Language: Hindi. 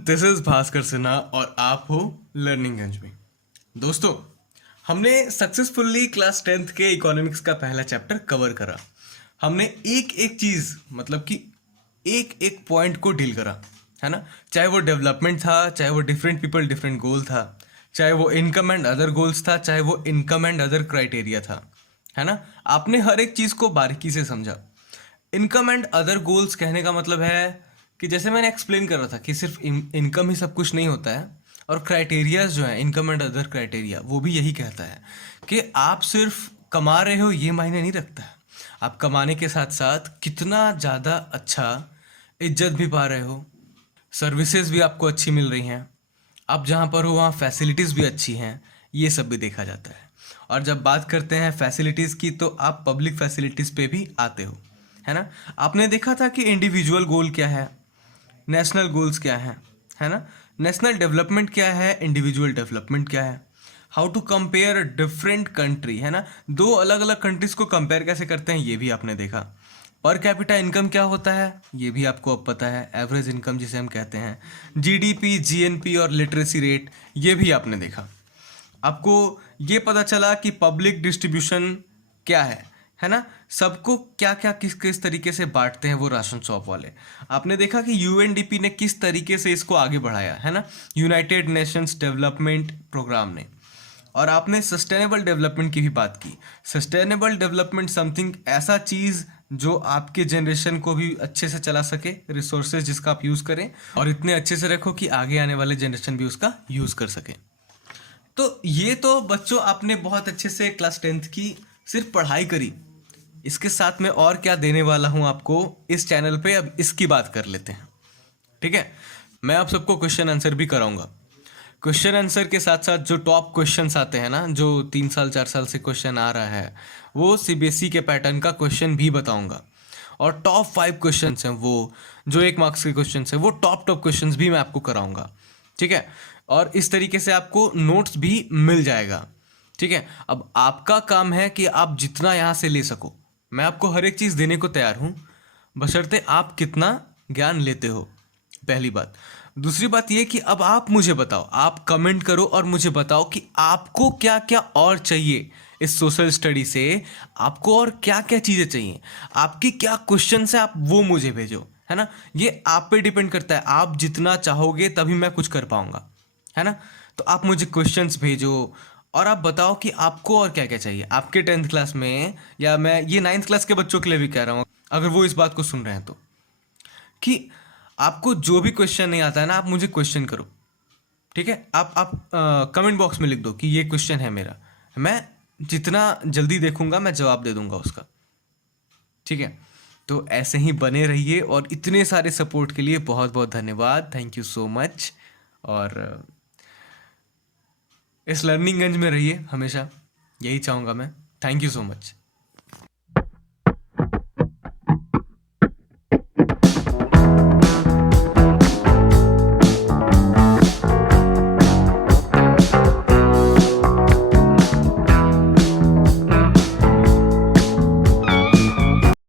दिस इज भास्कर सिन्हा और आप हो लर्निंग गंज में। दोस्तों, हमने सक्सेसफुल्ली क्लास 10th के इकोनॉमिक्स का पहला चैप्टर कवर करा। हमने एक एक चीज़ मतलब कि एक एक पॉइंट को डील करा, है ना। चाहे वो डेवलपमेंट था, चाहे वो डिफरेंट पीपल डिफरेंट गोल था, चाहे वो इनकम एंड अदर गोल्स था, चाहे वो इनकम एंड अदर क्राइटेरिया था, है ना। आपने हर एक चीज़ को बारीकी से समझा। इनकम एंड अदर गोल्स कहने का मतलब है कि जैसे मैंने एक्सप्लेन कर रहा था कि सिर्फ इनकम ही सब कुछ नहीं होता है, और क्राइटेरियाज जो है इनकम एंड अदर क्राइटेरिया वो भी यही कहता है कि आप सिर्फ कमा रहे हो ये मायने नहीं रखता है। आप कमाने के साथ साथ कितना ज़्यादा अच्छा इज्जत भी पा रहे हो, सर्विसेज भी आपको अच्छी मिल रही हैं, आप जहाँ पर हो वहाँ फैसिलिटीज़ भी अच्छी हैं, ये सब भी देखा जाता है। और जब बात करते हैं फैसिलिटीज़ की तो आप पब्लिक फैसिलिटीज़ पे भी आते हो, है ना। आपने देखा था कि इंडिविजुअल गोल क्या है, नेशनल गोल्स क्या है ना। नेशनल डेवलपमेंट क्या है, इंडिविजुअल डेवलपमेंट क्या है, how to compare different country, है ना। दो अलग अलग कंट्रीज को कंपेयर कैसे करते हैं ये भी आपने देखा। पर कैपिटा इनकम क्या होता है ये भी आपको अब पता है, एवरेज इनकम जिसे हम कहते हैं, जीडीपी, जीएनपी और लिटरेसी रेट ये भी आपने देखा। आपको ये पता चला कि पब्लिक डिस्ट्रीब्यूशन क्या है ना। सबको क्या क्या किस किस तरीके से बांटते हैं वो राशन शॉप वाले। आपने देखा कि यूएनडीपी ने किस तरीके से इसको आगे बढ़ाया, है ना, यूनाइटेड नेशंस डेवलपमेंट प्रोग्राम ने। और आपने सस्टेनेबल डेवलपमेंट की भी बात की। सस्टेनेबल डेवलपमेंट समथिंग ऐसा चीज़ जो आपके जनरेशन को भी अच्छे से चला सके, रिसोर्सेज जिसका आप यूज़ करें और इतने अच्छे से रखो कि आगे आने वाले जनरेशन भी उसका यूज़ कर सके। तो ये तो बच्चों आपने बहुत अच्छे से क्लास 10th की सिर्फ पढ़ाई करी। इसके साथ में और क्या देने वाला हूँ आपको इस चैनल पे, अब इसकी बात कर लेते हैं। ठीक है, मैं आप सबको क्वेश्चन आंसर भी कराऊंगा। क्वेश्चन आंसर के साथ साथ जो टॉप क्वेश्चंस आते हैं ना, जो 3 साल 4 साल से क्वेश्चन आ रहा है, वो सीबीएसई के पैटर्न का क्वेश्चन भी बताऊंगा। और टॉप 5 क्वेश्चन हैं वो जो 1 मार्क्स के क्वेश्चन हैं, वो टॉप क्वेश्चन भी मैं आपको कराऊंगा। ठीक है, और इस तरीके से आपको नोट्स भी मिल जाएगा। ठीक है, अब आपका काम है कि आप जितना यहाँ से ले सको। मैं आपको हर एक चीज़ देने को तैयार हूँ, बशर्ते आप कितना ज्ञान लेते हो, पहली बात। दूसरी बात ये कि अब आप मुझे बताओ, आप कमेंट करो और मुझे बताओ कि आपको क्या क्या और चाहिए इस सोशल स्टडी से। आपको और क्या क्या चीज़ें चाहिए, आपकी क्या क्वेश्चन है, आप वो मुझे भेजो, है ना। ये आप पे डिपेंड करता है, आप जितना चाहोगे तभी मैं कुछ कर पाऊंगा, है ना। तो आप मुझे क्वेश्चंस भेजो और आप बताओ कि आपको और क्या क्या चाहिए आपके 10th क्लास में, या मैं ये 9th क्लास के बच्चों के लिए भी कह रहा हूँ अगर वो इस बात को सुन रहे हैं तो, कि आपको जो भी क्वेश्चन नहीं आता है ना, आप मुझे क्वेश्चन करो। ठीक है, आप कमेंट बॉक्स में लिख दो कि ये क्वेश्चन है मेरा, मैं जितना जल्दी देखूंगा मैं जवाब दे दूंगा उसका। ठीक है, तो ऐसे ही बने रहिए और इतने सारे सपोर्ट के लिए बहुत बहुत धन्यवाद, थैंक यू सो मच। और इस लर्निंग गंज में रहिए हमेशा, यही चाहूँगा मैं। Thank you so much.